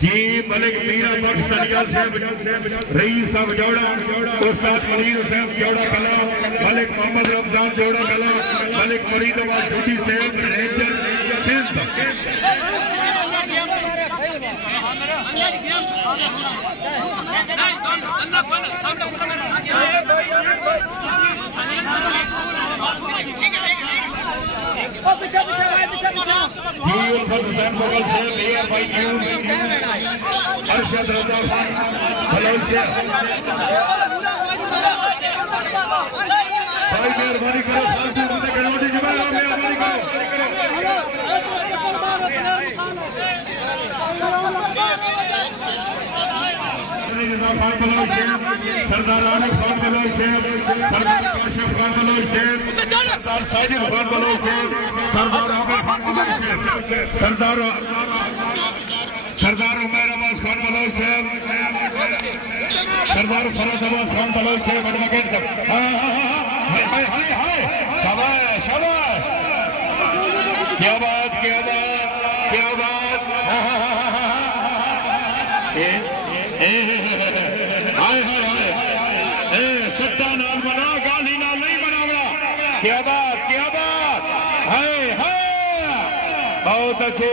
जी मलिक मीरा बख्श दनियाल साहब रईस साहब जौड़ा उस्ताद मनीर साहब जौड़ा कला मलिक मोहम्मद रमजान जौड़ा कला मलिक मरीद अवाज ड्यूटी साहब मैनेजर जी उल्फत हुसैन मुगल साहब एयर बाई अरशद रजा खान बलौल साहब भाई मेहरबानी करो फालतू मुद्दे करवाने की मेहरबानी करो सरदार आनिफ खान बलौल साहब सरदार काशिफ खान बलौल साहब सरदार साजिद खान बलौल साहब सरदार आमिर खान बलौल साहब सरदार उमर अब्बास खान बलौल साहब सरदार फराज अब्बास खान बलौल साहब एडवोकेट साहब शाबाश शाबाश क्या बात क्या बात क्या बात हाय हाय हाय सट्टा नाल बना गाली नाल नहीं बनावड़ा क्या बात हाय हाय बहुत अच्छे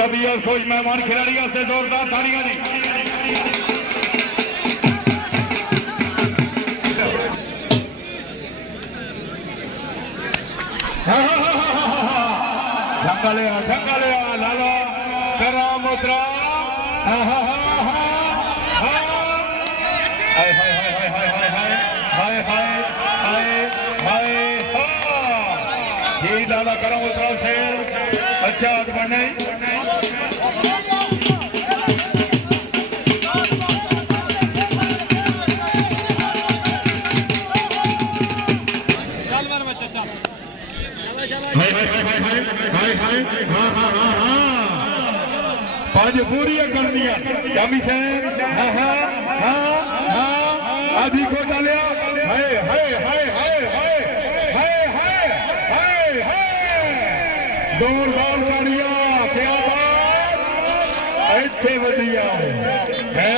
तबीयत खुश मेहमान खिलाड़ियों से जोरदार तालियां दी झंका लिया लाला तेरा मुद्रा हाय हाय हाय हाय हाय हाय हाय हाय हाय हाय जी लाला करम उतराव से अच्छा हाथ बढ़ने हाय हाय हाय हाय हाय हाय हाँ हाँ हाँ हाँ पांच पूरी कर दिया जामी से हाँ हाँ हाँ हाँ आधी को डालिया हाय हाय हाय हाय हाय हाय हाय हाय हाय दौड़ बॉल काढ़िया क्या बात ऐसे बढ़िया है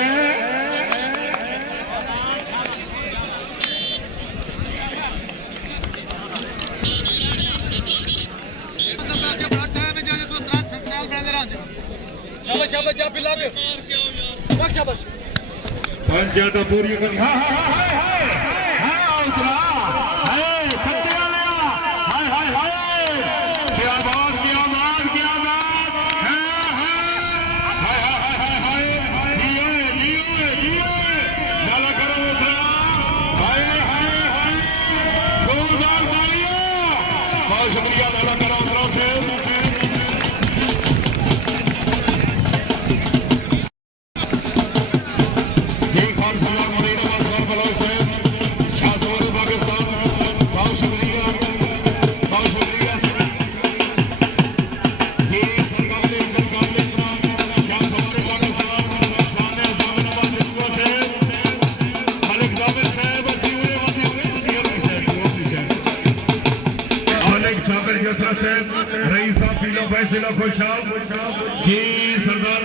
शाबाश जा पिला के शाबाश पांच ज्यादा पूरी कर हाँ हाँ हाँ हाय हाय उतरा हाय छत्ते वाले हाय हाय हाय क्या बात क्या बात क्या बात हाय हाय हाय हाय हाय जियो जियो लाला करम उतरा हाय हाय हाय जोरदार तालियां बहुत शुक्रिया लाला करम उतरा से जी सरदार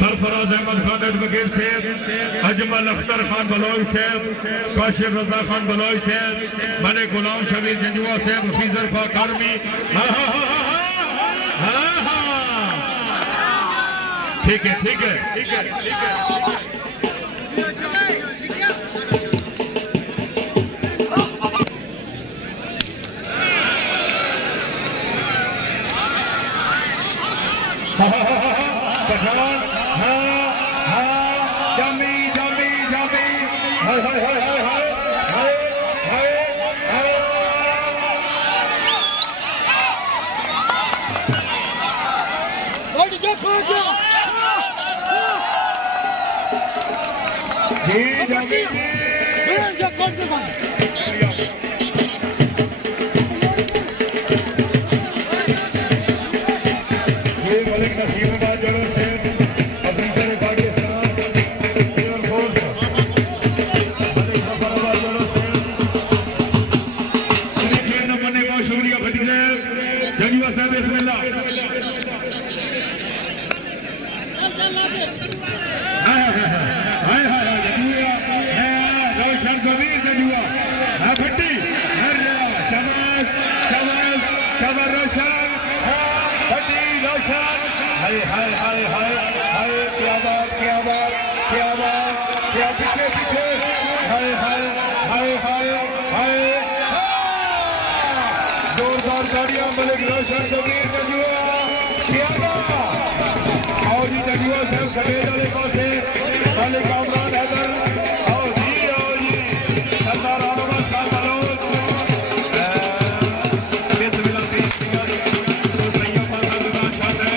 सरफराज अहमद खान एडवोकेट साहब अजमल अख्तर खान बलौई साहब काशिफ रजा खान बलौई साहब मलिक गुलाम शबीर जंजुआ साहब हफीजर खान अकादमी ठीक है ठीक है ठीक है ठीक है पठान हाँ हाँ जमी जमी जमी हाय हाय हाय हाय हाय हाय हाय जी जमी है भट्टी शाबाश शाबाश शाबाश रोशन भट्टी रोशन हाय हाय हाय हाय हाय क्या बात क्या बात क्या बात क्या पीछे पीछे हाय हाय हाय हाय हाय जोरदार गाड़ियां मलिक रोशन जगीर नजुआ क्या बात और जी नजुआ से सफेद वाले पासे मालिक कामरान हैदर और जी सरदार आलमगीर खान बलोच बिस्मिल्लाह तो सैयद फजल शाह है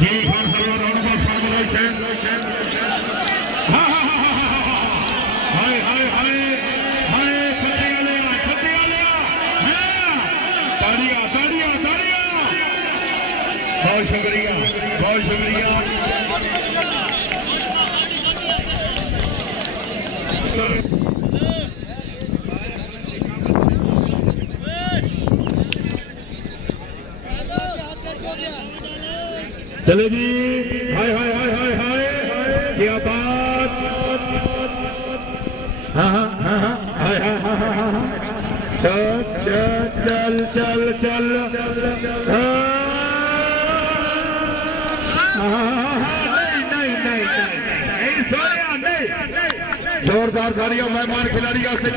जी खान सरवर आलमगीर खान बलोच हाय हाय हाय हाय छत्ती लिया ताड़िया ताड़िया ताड़िया बहुत शुक्रिया बहुत शुक्रिया चले जी हाय हाय हाय हाय हाय क्या बात हाँ हाँ हाँ हाँ हाय हाय हाँ हाँ हाँ चल चल चल नहीं सोनिया नहीं जोरदार गाड़ियों मेहमान खिलाड़ी से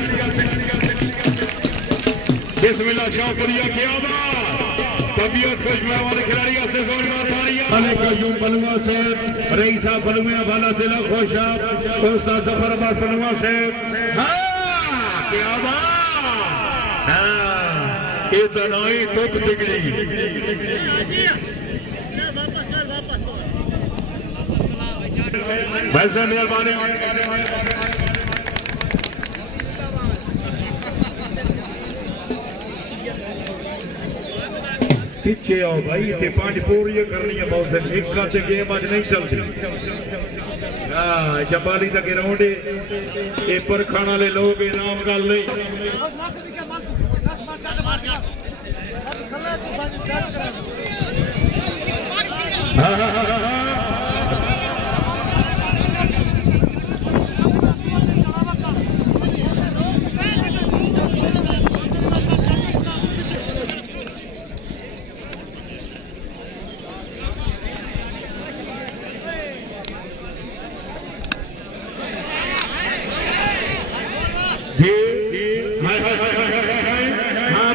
बिस्मिल्लाह शाहपुरिया क्या बात तबीयत खुश मेहमान खिलाड़ी से जोरदार तालियां बलुआ से रईसा बलुआ भाला जिला खोशाब उस्ताद जफर अब्बास बलुआ से क्या बात इतना ही तुक दिगली वैसे मेहरबानी पीछे आओ भाई ते पांच पूरी करनी है बहुत से एक का ते गेम आज नहीं चलती जबाली तक राउंडे ए पर खाना ले लोग नाम गल नहीं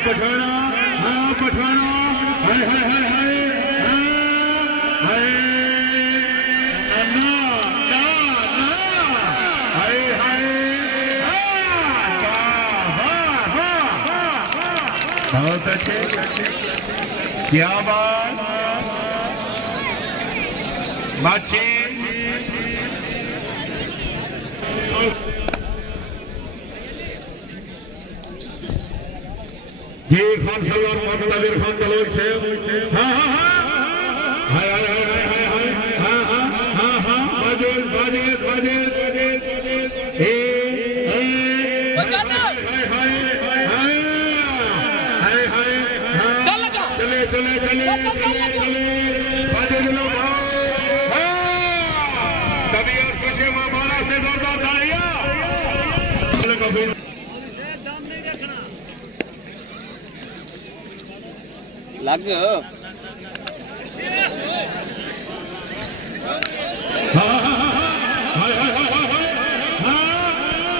पठाना हाँ पठाना हाय हाय हाय हाय हाय ना ना ना हाय हाय बहुत अच्छे क्या बात बातचीत जी खान सलमान मोहम्मद अमीर खान बलोच से हाँ हाँ हाँ हाय हाय हाय हाय हाय हाँ हाँ हाँ हाँ बाजेद बाजेद बाजेद बाजेद हाय हाय हाय चले चले चले चले चले बाजेद लोग तबीयत पीछे मारा से जोरदार तालियां लग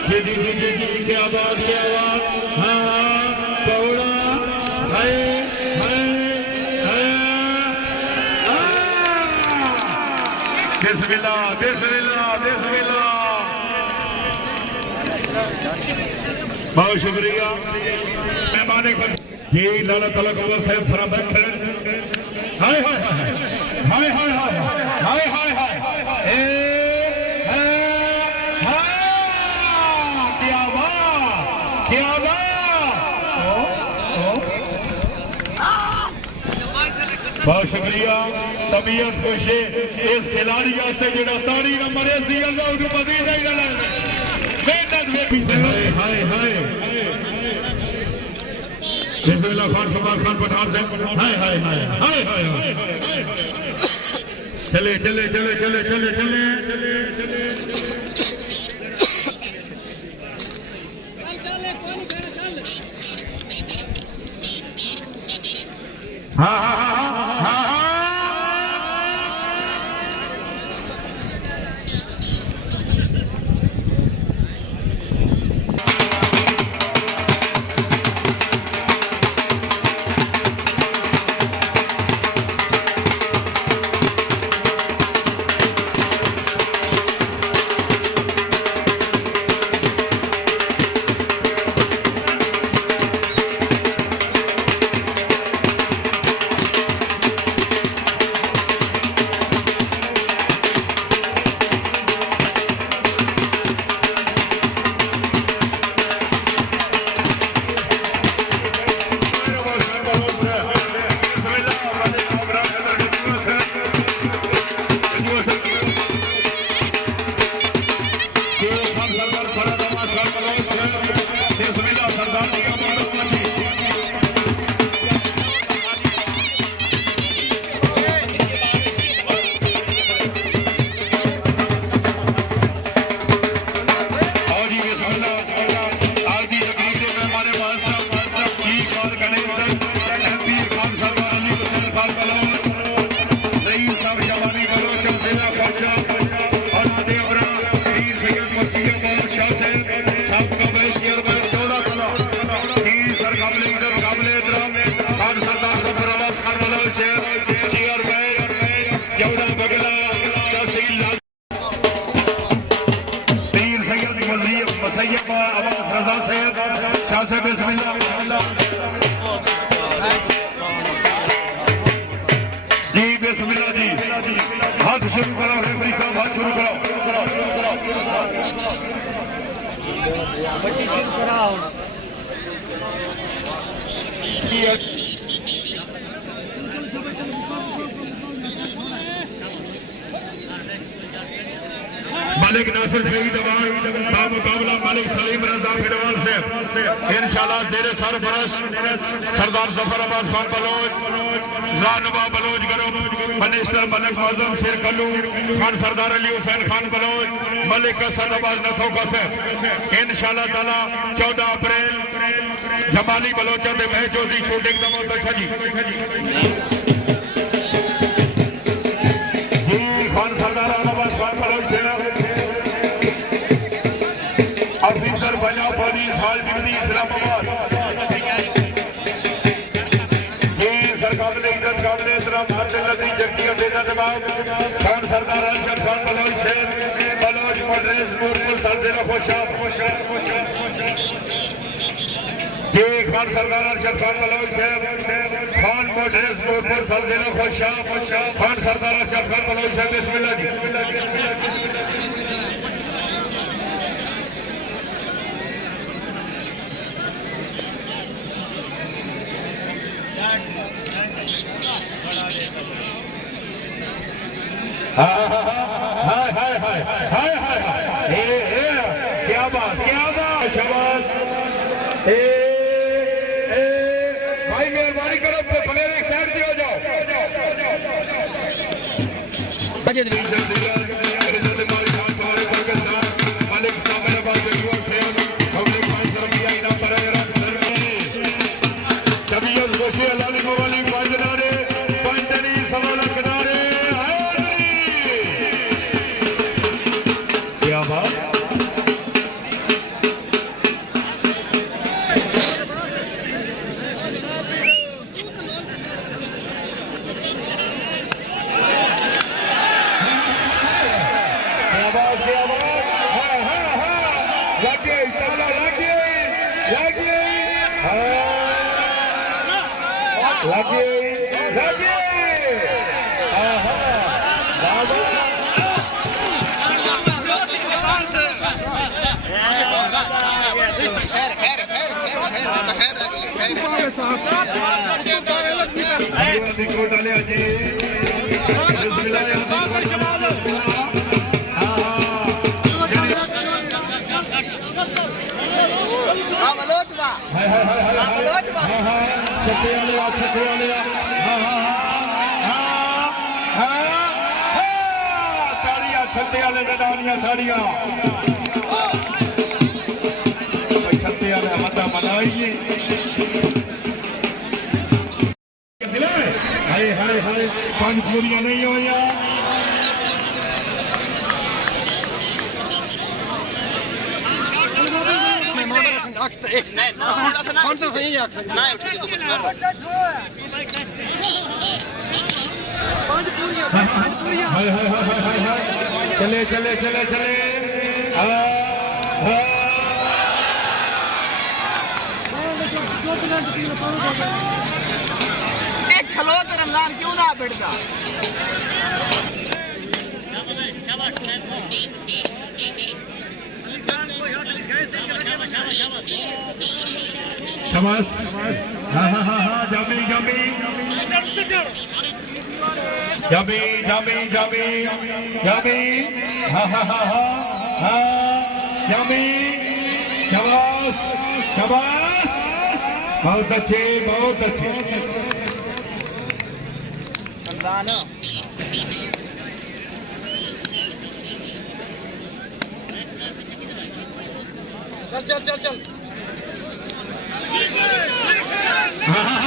जी जी जी जी जी क्या बात हाँ हाँ पौड़ा हाय हाय बिस्मिल्लाह बिस्मिल्लाह बिस्मिल्लाह बहुत शुक्रिया मेहमान जी लाला तला कबूल साहब फराम हाय हाय हाय हाय हाय हाय हाय हाय क्या बात क्या बात बहुत शुक्रिया तबीयत खुश इस खिलाड़ी वास्ते जो ताड़ी नंबर है मजीद हाय हाय बिस्मिल्लाह खान समार खान पठान से हाय हाय हाय हाय हाय हाय चले चले चले चले चले चले हाँ हाँ हाँ हाँ हाँ जी बिस्मिल्लाह जी हाथ शुरू करो रेफरी साहब हाथ शुरू करो मलिक नासिर शहीद मुकाबला मलिक सलीम रजा फिरवाल से इंशाल्लाह जेरे सरफरस्त सरदार जफर अब्बास खान बलोच जानबा बलोच ग्रुप मिनिस्टर मलिक आजम शेर कल्लू खान सरदार अली हुसैन खान बलोच मलिक असद अब्बास नथो कसर इंशाल्लाह ताला 14 अप्रैल जमाली बलोचा के मैच होगी शूटिंग दमो अच्छा जी खान सरदार अब्बास खान बलोच ऑफिसर पंजाब फौजी साल डिग्री इस्लामाबाद ये सरकार ने इज्जत काबिल एहतराम हाथी जगतियों देना दबाव खान सरदार अरशद खान बलोच शेर बलोच मड्रेस नूरपुर सरदेला पोशाब ये खान सरदार अरशद खान बलोच शेर खान मड्रेस नूरपुर सरदेला पोशाब खान सरदार अरशद खान बलोच शेर बिस्मिल्लाह जी क्या बात शाबाश भाई मेहरबानी करो प्लेयर एक साइड पे हो जाओ छत्ते वाले ने डालियां साड़ियां भाई छत्ते वाले मता मनाइए हाय हाय हाय 5 पूरियां नहीं हुई हाय हाय हाय हाय हाय चले चले चले चले खलो तो रमजान क्यों ना बिड़ता शाबाश हाँ हाँ हाँ हाँ जामी जामी जामी जामी जामी जामी हाँ हाँ हाँ हाँ हाँ जामी शाबाश शाबाश बहुत अच्छे बहुत अच्छे चल चल चल चल हाँ हाँ